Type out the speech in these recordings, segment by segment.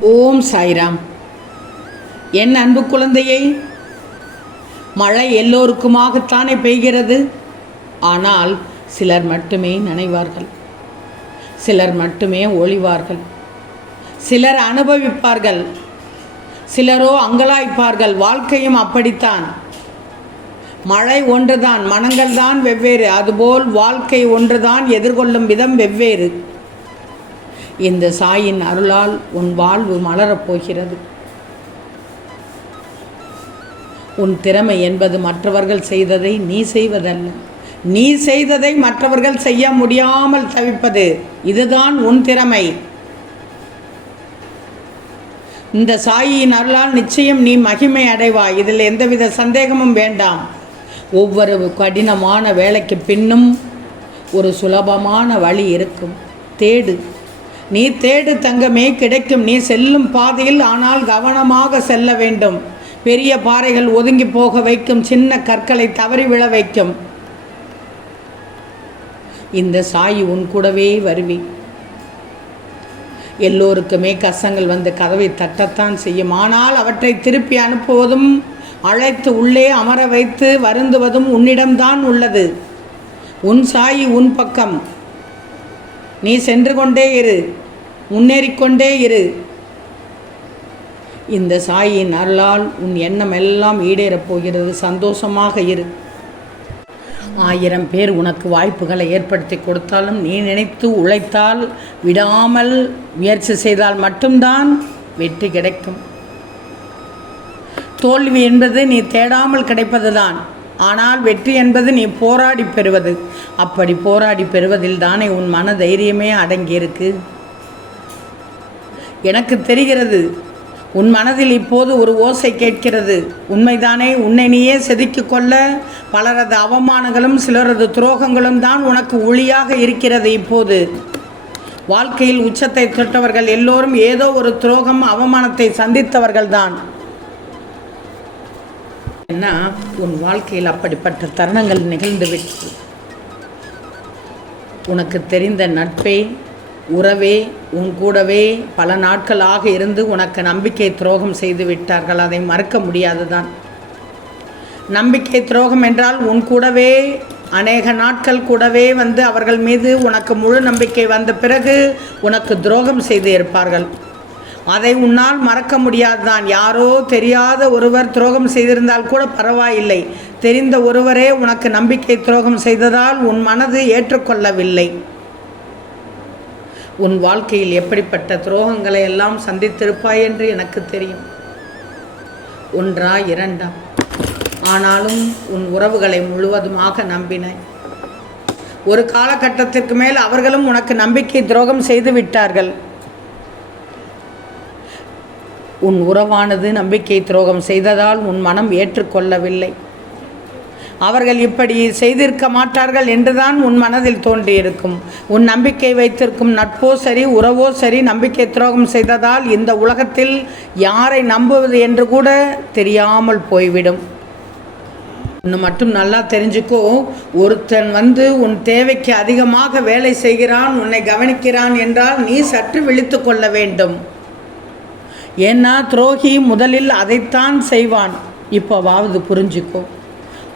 ஓம் சாய்ராம். என் அன்பு குழந்தையை மழை எல்லோருக்குமாகத்தானே பெய்கிறது? ஆனால் சிலர் மட்டுமே நனைவார்கள். சிலர் மட்டுமே ஒளிவார்கள். சிலர் அனுபவிப்பார்கள். சிலரோ அங்கலாய்ப்பார்கள். வாழ்க்கையும் அப்படித்தான். மழை ஒன்றுதான் மனங்கள்தான் வெவ்வேறு. அதுபோல் வாழ்க்கை ஒன்றுதான் எதிர்கொள்ளும் விதம் வெவ்வேறு. இந்த சாயின் அருளால் உன் வாழ்வு மலரப் போகிறது. உன் திறமை என்பது மற்றவர்கள் செய்ததை நீ செய்வதல்ல. நீ செய்ததை மற்றவர்கள் செய்ய முடியாமல் தவிப்பது இதுதான் உன் திறமை. இந்த சாயியின் அருளால் நிச்சயம் நீ மகிமை அடைவாய். இதில் எந்தவித சந்தேகமும் வேண்டாம். ஒவ்வொரு கடினமான வேலைக்கு பின்னும் ஒரு சுலபமான வழி இருக்கும். தேடு. நீ தேடு தங்கமே கிடைக்கும் நீ செல்லும் பாதையில் ஆனால் கவனமாக செல்ல வேண்டும். பெரிய பாறைகள் ஒதுங்கி போக வைக்கும் சின்ன கற்களை தவறி விழ வைக்கும். இந்த சாயி உன் கூடவே வருவி. எல்லோருக்குமே கசங்கள் வந்து கதவை தட்டத்தான் செய்யும். ஆனால் அவற்றை திருப்பி அனுப்புவதும் அழைத்து உள்ளே அமர வைத்து வருந்துவதும் உன்னிடம்தான் உள்ளது. உன் சாயி உன் பக்கம். நீ சென்று கொண்டே இரு முன்னேறிக்கொண்டே இரு. இந்த சாயின் அருளால் உன் எண்ணம் எல்லாம் ஈடேறப் போகிறது சந்தோஷமாக இரு. ஆயிரம் பேர் உனக்கு வாய்ப்புகளை ஏற்படுத்தி கொடுத்தாலும் நீ நினைத்து உழைத்தால் விடாமல் முயற்சி செய்தால் மட்டும்தான் வெற்றி கிடைக்கும். தோல்வி என்பது நீ தேடாமல் கிடைப்பதுதான். ஆனால் வெற்றி என்பது நீ போராடி பெறுவது. அப்படி போராடி பெறுவதில் தானே உன் மன தைரியமே அடங்கியிருக்கு. எனக்கு தெரிகிறது உன் மனதில் இப்போது ஒரு ஓசை கேட்கிறது. உண்மைதானே உன்னை நீயே செதுக்கி கொள்ள பலரது அவமானங்களும் சிலரது துரோகங்களும் தான் உனக்கு ஒளியாக இருக்கிறது இப்போது. வாழ்க்கையில் உச்சத்தை தொட்டவர்கள் எல்லோரும் ஏதோ ஒரு துரோகம் அவமானத்தை சந்தித்தவர்கள்தான். என்ன? உன் வாழ்க்கையில் அப்படிப்பட்ட தருணங்கள் நிகழ்ந்து விட்டு உனக்கு தெரிந்த நட்பே உறவே உன் கூடவே பல நாட்களாக இருந்து உனக்கு நம்பிக்கை துரோகம் செய்து விட்டார்கள். அதை மறுக்க முடியாதுதான். நம்பிக்கை துரோகம் என்றால் உன் கூடவே அநேக நாட்கள் கூடவே வந்து அவர்கள் மீது உனக்கு முழு நம்பிக்கை வந்த பிறகு உனக்கு துரோகம் செய்து இருப்பார்கள். அதை உன்னால் மறக்க முடியாதுதான். யாரோ தெரியாத ஒருவர் துரோகம் செய்திருந்தால் கூட பரவாயில்லை. தெரிந்த ஒருவரே உனக்கு நம்பிக்கை துரோகம் செய்ததால் உன் மனது ஏற்றுக்கொள்ளவில்லை. உன் வாழ்க்கையில் எப்படிப்பட்ட துரோகங்களை எல்லாம் சந்தித்திருப்பாய் என்று எனக்கு தெரியும். ஒன்றா இரண்டா. ஆனாலும் உன் உறவுகளை முழுவதுமாக நம்பினாய். ஒரு காலகட்டத்திற்கு மேல் அவர்களும் உனக்கு நம்பிக்கை துரோகம் செய்து விட்டார்கள். உன் உறவானது நம்பிக்கை துரோகம் செய்ததால் உன் மனம் ஏற்றுக்கொள்ளவில்லை. அவர்கள் இப்படி செய்திருக்க மாட்டார்கள் என்றுதான் உன் மனதில் தோன்றியிருக்கும். உன் நம்பிக்கை வைத்திருக்கும் நட்போ சரி உறவோ சரி நம்பிக்கை துரோகம் செய்ததால் இந்த உலகத்தில் யாரை நம்புவது என்று கூட தெரியாமல் போய்விடும். ஒன்று மட்டும் நல்லா தெரிஞ்சுக்கோ ஒருத்தன் வந்து உன் தேவைக்கு அதிகமாக வேலை செய்கிறான் உன்னை கவனிக்கிறான் என்றால் நீ சற்று விழித்து கொள்ள வேண்டும். ஏன்னா துரோகி முதலில் அதைத்தான் செய்வான். இப்போவாவது புரிஞ்சுக்கோ.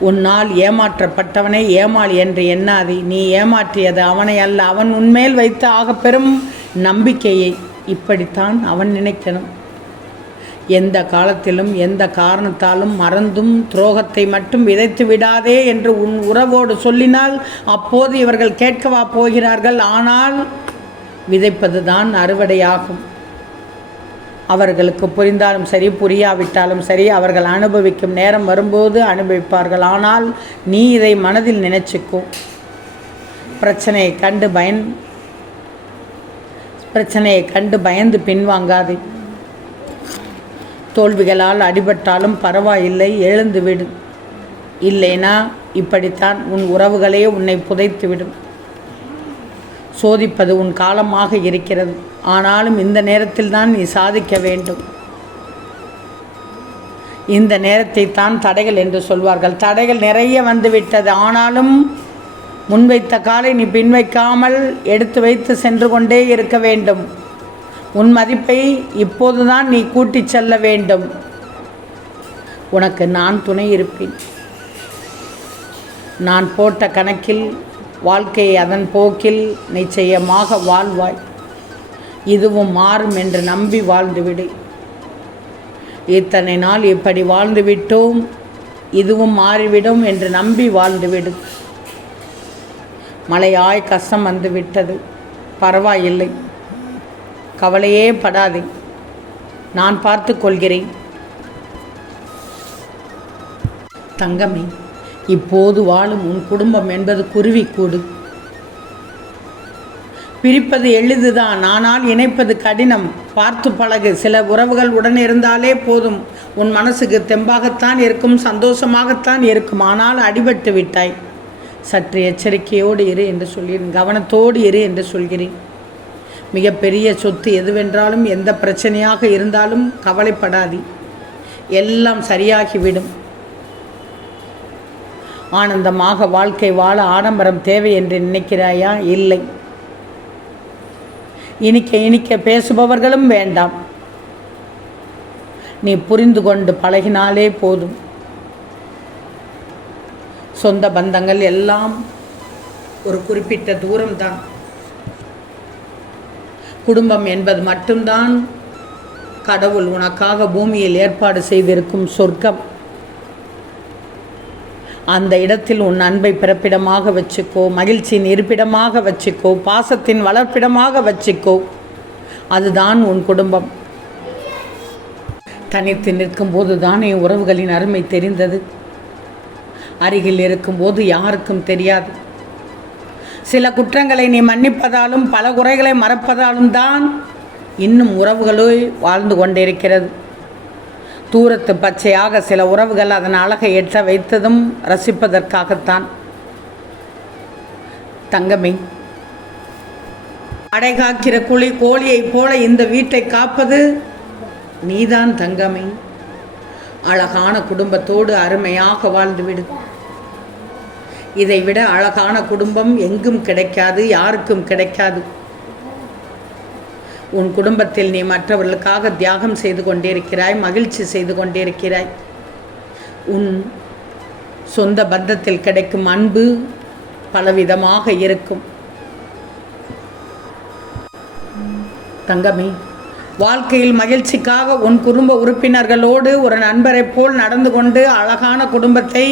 உன்னால் ஏமாற்றப்பட்டவனை ஏமாள் என்று எண்ணாதே. நீ ஏமாற்றியது அவனை அல்ல. அவன் உன்மேல் வைத்த ஆக பெரும் நம்பிக்கையை. இப்படித்தான் அவன் நினைக்கணும். எந்த காலத்திலும் எந்த காரணத்தாலும் மறந்தும் துரோகத்தை மட்டும் விதைத்து விடாதே என்று உன் உறவோடு சொல்லினால் அப்போது இவர்கள் கேட்கவா போகிறார்கள். ஆனால் விதைப்பதுதான் அறுவடையாகும். அவர்களுக்கு புரிந்தாலும் சரி புரியாவிட்டாலும் சரி அவர்கள் அனுபவிக்கும் நேரம் வரும்போது அனுபவிப்பார்கள். ஆனால் நீ இதை மனதில் நினைச்சுக்கும் பிரச்சனையை கண்டு பயன் பிரச்சனையை கண்டு பயந்து பின்வாங்காதே. தோல்விகளால் அடிபட்டாலும் பரவாயில்லை எழுந்துவிடும் இல்லைனா இப்படித்தான் உன் உறவுகளே உன்னை புதைத்துவிடும். சோதிப்பது உன் காலமாக இருக்கிறது. ஆனாலும் இந்த நேரத்தில் தான் நீ சாதிக்க வேண்டும். இந்த நேரத்தை தான் தடைகள் என்று சொல்வார்கள். தடைகள் நிறைய வந்துவிட்டது. ஆனாலும் முன்வைத்த காலை நீ பின்வைக்காமல் எடுத்து வைத்து சென்று கொண்டே இருக்க வேண்டும். உன் மதிப்பை இப்போதுதான் நீ கூட்டிச் செல்ல வேண்டும். உனக்கு நான் துணை இருப்பேன். நான் போட்ட கணக்கில் வாழ்க்கையை அதன் போக்கில் நிச்சயமாக வாழ்வாய். இதுவும் மாறும் என்று நம்பி வாழ்ந்துவிடு. இத்தனை நாள் இப்படி வாழ்ந்துவிட்டோம். இதுவும் மாறிவிடும் என்று நம்பி வாழ்ந்துவிடு. மழையாய் கஷ்டம் வந்துவிட்டது. பரவாயில்லை. கவலையே படாதே. நான் பார்த்து கொள்கிறேன். தங்கமே இப்போது வாழும் உன் குடும்பம் என்பது குருவிக்கூடு. பிரிப்பது எளிதுதான் ஆனால் இணைப்பது கடினம். பார்த்து பழகு சில உறவுகள் உடன் இருந்தாலே போதும். உன் மனசுக்கு தெம்பாகத்தான் இருக்கும் சந்தோஷமாகத்தான் இருக்கும். ஆனால் அடிபட்டு விட்டாய். சற்று எச்சரிக்கையோடு இரு என்று சொல்கிறேன் கவனத்தோடு இரு என்று சொல்கிறேன். மிகப்பெரிய சொத்து எதுவென்றாலும் எந்த பிரச்சனையாக இருந்தாலும் கவலைப்படாதி. எல்லாம் சரியாகிவிடும். ஆனந்தமாக வாழ்க்கை வாழ ஆடம்பரம் தேவை என்று நினைக்கிறாயா? இல்லை. இனிக்க இனிக்க பேசுபவர்களும் வேண்டாம். நீ புரிந்து கொண்டு பழகினாலே போதும். சொந்த பந்தங்கள் எல்லாம் ஒரு குறிப்பிட்ட தூரம்தான். குடும்பம் என்பது மட்டும்தான் கடவுள் உனக்காக பூமியில் ஏற்பாடு செய்திருக்கும் சொர்க்கம். அந்த இடத்தில் உன் அன்பை பிறப்பிடமாக வச்சுக்கோ மகிழ்ச்சியின் இருப்பிடமாக வச்சுக்கோ பாசத்தின் வளர்ப்பிடமாக வச்சுக்கோ. அதுதான் உன் குடும்பம். தனித்து நிற்கும்போது தானே உறவுகளின் அருமை தெரிந்தது. அருகில் இருக்கும்போது யாருக்கும் தெரியாது. சில குற்றங்களை நீ மன்னிப்பதாலும் பல குறைகளை மறப்பதாலும் தான் இன்னும் உறவுகளோ வாழ்ந்து கொண்டிருக்கிறது. தூரத்து பச்சையாக சில உறவுகள் அதன் அழகை எட்ட வைத்ததும் ரசிப்பதற்காகத்தான். தங்கமே அடைகாக்கிற குழி கோழியைப் போல இந்த வீட்டை காப்பது நீதான் தங்கமே. அழகான குடும்பத்தோடு அருமையாக வாழ்ந்துவிடு. இதைவிட அழகான குடும்பம் எங்கும் கிடைக்காது யாருக்கும் கிடைக்காது. உன் குடும்பத்தில் நீ மற்றவர்களுக்காக தியாகம் செய்து கொண்டிருக்கிறாய் மகிழ்ச்சி செய்து கொண்டிருக்கிறாய். உன் சொந்த பந்தத்தில் கிடைக்கும் அன்பு பலவிதமாக இருக்கும். தங்கமே வாழ்க்கையில் மகிழ்ச்சிக்காக உன் குடும்ப உறுப்பினர்களோடு ஒரு நண்பரைப் போல் நடந்து கொண்டு அழகான குடும்பத்தை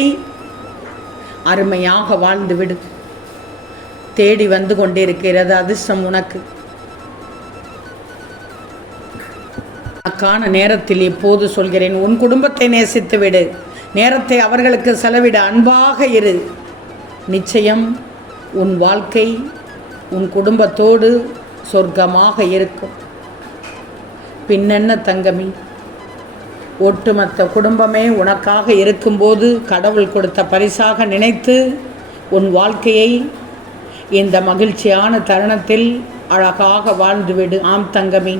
அருமையாக வாழ்ந்துவிடு. தேடி வந்து கொண்டிருக்கிறது அதிர்ஷ்டம் உனக்கு. அக்கான நேரத்தில் இப்போது சொல்கிறேன். உன் குடும்பத்தை நேசித்து விடு. நேரத்தை அவர்களுக்கு செலவிட அன்பாக இரு. நிச்சயம் உன் வாழ்க்கை உன் குடும்பத்தோடு சொர்க்கமாக இருக்கும். பின்னென்ன தங்கமி? ஒட்டுமொத்த குடும்பமே உனக்காக இருக்கும்போது கடவுள் கொடுத்த பரிசாக நினைத்து உன் வாழ்க்கையை இந்த மகிழ்ச்சியான தருணத்தில் அழகாக வாழ்ந்துவிடு. ஆம் தங்கமி.